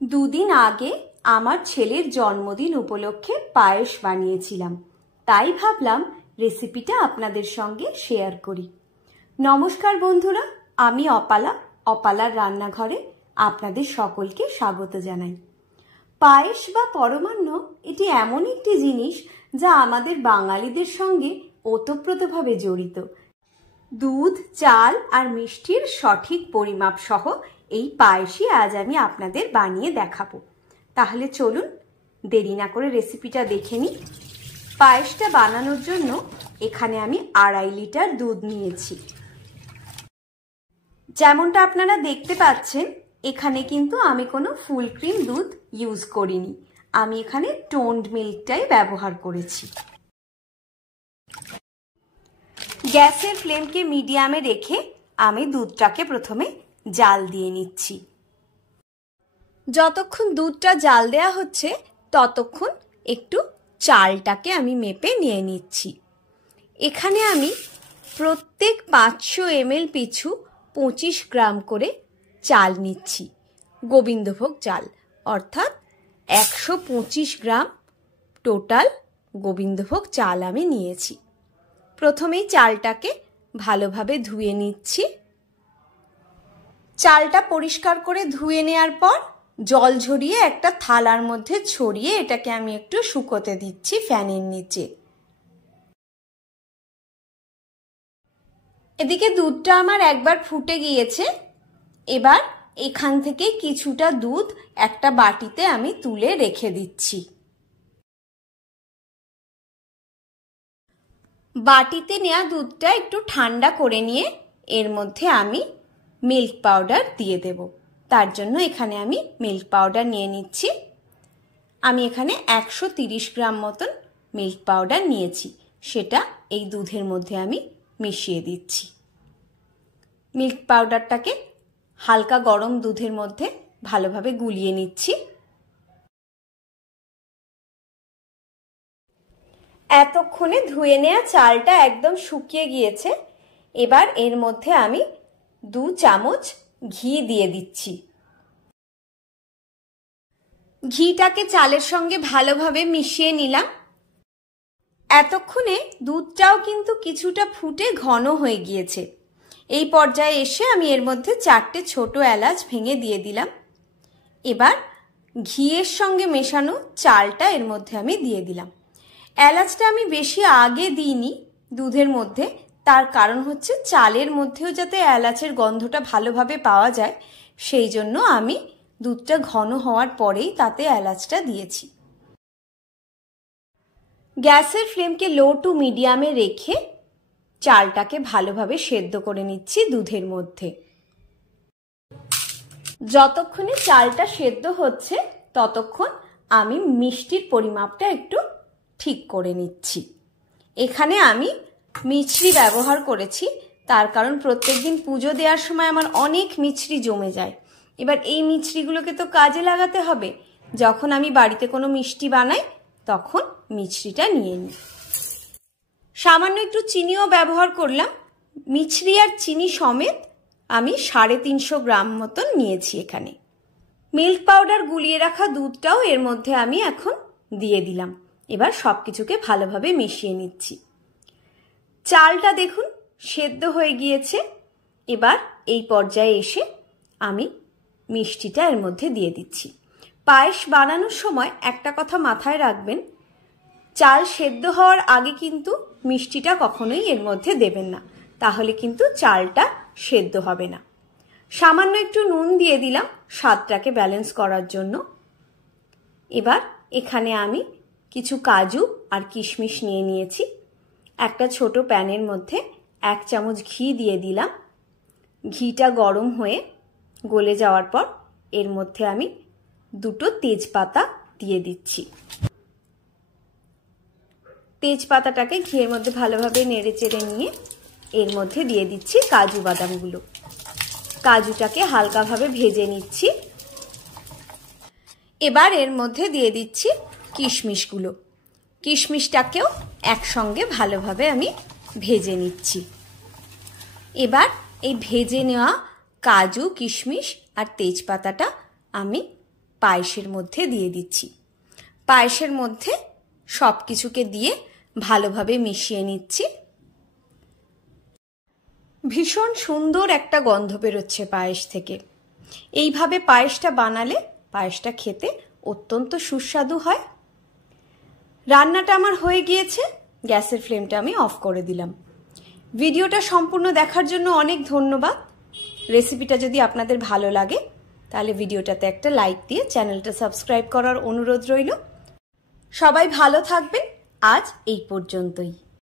দুদিন আগে আমার ছেলের জন্মদিন উপলক্ষে পায়েস বানিয়েছিলাম, তাই ভাবলাম রেসিপিটা আপনাদের সঙ্গে শেয়ার করি। নমস্কার বন্ধুরা, আমি অপালার রান্নাঘরে আপনাদের সকলকে স্বাগত জানাই। পায়েস বা পরমান্ন এটি এমন একটি জিনিস যা আমাদের বাঙালিদের সঙ্গে ওতপ্রোতভাবে জড়িত। দুধ, চাল আর মিষ্টির সঠিক পরিমাপ সহ এই পায়েসই আজ আমি আপনাদের বানিয়ে দেখাবো। তাহলে চলুন দেরি না করে রেসিপিটা দেখে নিই। পায়েসটা বানানোর জন্য এখানে আমি 2.5 লিটার দুধ নিয়েছি। যেমনটা আপনারা দেখতে পাচ্ছেন, এখানে কিন্তু আমি কোনো ফুল ক্রিম দুধ ইউজ করিনি, আমি এখানে টোন্ড মিল্কটাই ব্যবহার করেছি। গ্যাসের ফ্লেমকে মিডিয়ামে রেখে আমি দুধটাকে প্রথমে জাল দিয়ে নিচ্ছি। যতক্ষণ দুধটা জাল দেয়া হচ্ছে ততক্ষণ একটু চালটাকে আমি মেপে নিয়ে নিচ্ছি। এখানে আমি প্রত্যেক 500 ml পিছু 25 গ্রাম করে চাল নিচ্ছি। গোবিন্দভোগ চাল, অর্থাৎ 125 গ্রাম টোটাল গোবিন্দভোগ চাল আমি নিয়েছি। প্রথমেই চালটাকে ভালোভাবে ধুয়ে নিচ্ছি। চালটা পরিষ্কার করে ধুয়ে নেওয়ার পর জল ঝরিয়ে একটা থালার মধ্যে ছড়িয়ে এটাকে আমি একটু শুকোতে দিচ্ছি ফ্যানের নিচে। এদিকে দুধটা আমার একবার ফুটে গিয়েছে। এবার এখান থেকে কিছুটা দুধ একটা বাটিতে আমি তুলে রেখে দিচ্ছি। বাটিতে নেওয়া দুধটা একটু ঠান্ডা করে নিয়ে এর মধ্যে আমি মিল্ক পাউডার দিয়ে দেব। তার জন্য এখানে আমি মিল্ক পাউডার নিয়ে নিচ্ছি। আমি এখানে 130 গ্রাম মতন মিল্ক পাউডার নিয়েছি, সেটা এই দুধের মধ্যে আমি মিশিয়ে দিচ্ছি। মিল্ক পাউডারটাকে হালকা গরম দুধের মধ্যে ভালোভাবে গুলিয়ে নিচ্ছি। এতক্ষণে ধুয়ে নেওয়া চালটা একদম শুকিয়ে গিয়েছে। এবার এর মধ্যে আমি 2 চামচ ঘি দিয়ে দিচ্ছি। ঘিটাকে চালের সঙ্গে ভালোভাবে মিশিয়ে নিলাম। এতক্ষণে দুধটাও কিন্তু কিছুটা ফুটে ঘন হয়ে গিয়েছে। এই পর্যায়ে এসে আমি এর মধ্যে 4টে ছোট এলাচ ভেঙে দিয়ে দিলাম। এবার ঘিয়ের সঙ্গে মেশানো চালটা এর মধ্যে আমি দিয়ে দিলাম। এলাচটা আমি বেশি আগে দিইনি দুধের মধ্যে, তার কারণ হচ্ছে চালের মধ্যেও যাতে এলাচের গন্ধটা ভালোভাবে পাওয়া যায়, সেই জন্য আমি দুধটা ঘন হওয়ার পরেই তাতে এলাচটা দিয়েছি। গ্যাসের ফ্লেমকে লো টু মিডিয়ামে রেখে চালটাকে ভালোভাবে সেদ্ধ করে নিচ্ছি দুধের মধ্যে। যতক্ষণে চালটা সেদ্ধ হচ্ছে ততক্ষণ আমি মিষ্টির পরিমাপটা একটু ঠিক করে নিচ্ছি। এখানে আমি মিছরি ব্যবহার করেছি, তার কারণ প্রত্যেকদিন পুজো দেওয়ার সময় আমার অনেক মিছরি জমে যায়। এবার এই মিছরিগুলোকে তো কাজে লাগাতে হবে। যখন আমি বাড়িতে কোনো মিষ্টি বানাই তখন মিছরিটা নিয়ে নিই। সামান্য একটু চিনিও ব্যবহার করলাম। মিছরি আর চিনি সমেত আমি 350 গ্রাম মতন নিয়েছি এখানে। মিল্ক পাউডার গুলিয়ে রাখা দুধটাও এর মধ্যে আমি এখন দিয়ে দিলাম। এবার সব কিছুকে ভালোভাবে মিশিয়ে নিচ্ছি। চালটা দেখুন সেদ্ধ হয়ে গিয়েছে। এবার এই পর্যায়ে এসে আমি মিষ্টিটা এর মধ্যে দিয়ে দিচ্ছি। পায়েস বানানোর সময় একটা কথা মাথায় রাখবেন, চাল সেদ্ধ হওয়ার আগে কিন্তু মিষ্টিটা কখনোই এর মধ্যে দেবেন না, তাহলে কিন্তু চালটা সেদ্ধ হবে না। সামান্য একটু নুন দিয়ে দিলাম স্বাদটাকে ব্যালেন্স করার জন্য। এবার এখানে আমি কিছু কাজু আর কিশমিশ নিয়ে নিয়েছি। একটা ছোট প্যানের মধ্যে 1 চামচ ঘি দিয়ে দিলাম। ঘিটা গরম হয়ে গলে যাওয়ার পর এর মধ্যে আমি 2টো তেজপাতা দিয়ে দিচ্ছি। তেজপাতাটাকে ঘিয়ের মধ্যে ভালোভাবে নেড়ে চেড়ে নিয়ে এর মধ্যে দিয়ে দিচ্ছি কাজু বাদামগুলো। কাজুটাকে হালকাভাবে ভেজে নিচ্ছি। এবার এর মধ্যে দিয়ে দিচ্ছি কিশমিশগুলো। কিশমিশটাকেও একসঙ্গে ভালোভাবে আমি ভেজে নিচ্ছি। এবার এই ভেজে নেওয়া কাজু, কিশমিশ আর তেজপাতাটা আমি পায়েসের মধ্যে দিয়ে দিচ্ছি। পায়েসের মধ্যে সব কিছুকে দিয়ে ভালোভাবে মিশিয়ে নিচ্ছি। ভীষণ সুন্দর একটা গন্ধ বেরোচ্ছে পায়েস থেকে। এইভাবে পায়েসটা বানালে পায়েসটা খেতে অত্যন্ত সুস্বাদু হয়। রান্নাটা আমার হয়ে গিয়েছে, গ্যাসের ফ্লেমটা আমি অফ করে দিলাম। ভিডিওটা সম্পূর্ণ দেখার জন্য অনেক ধন্যবাদ। রেসিপিটা যদি আপনাদের ভালো লাগে তাহলে ভিডিওটাতে একটা লাইক দিয়ে চ্যানেলটা সাবস্ক্রাইব করার অনুরোধ রইল। সবাই ভালো থাকবেন। আজ এই পর্যন্তই।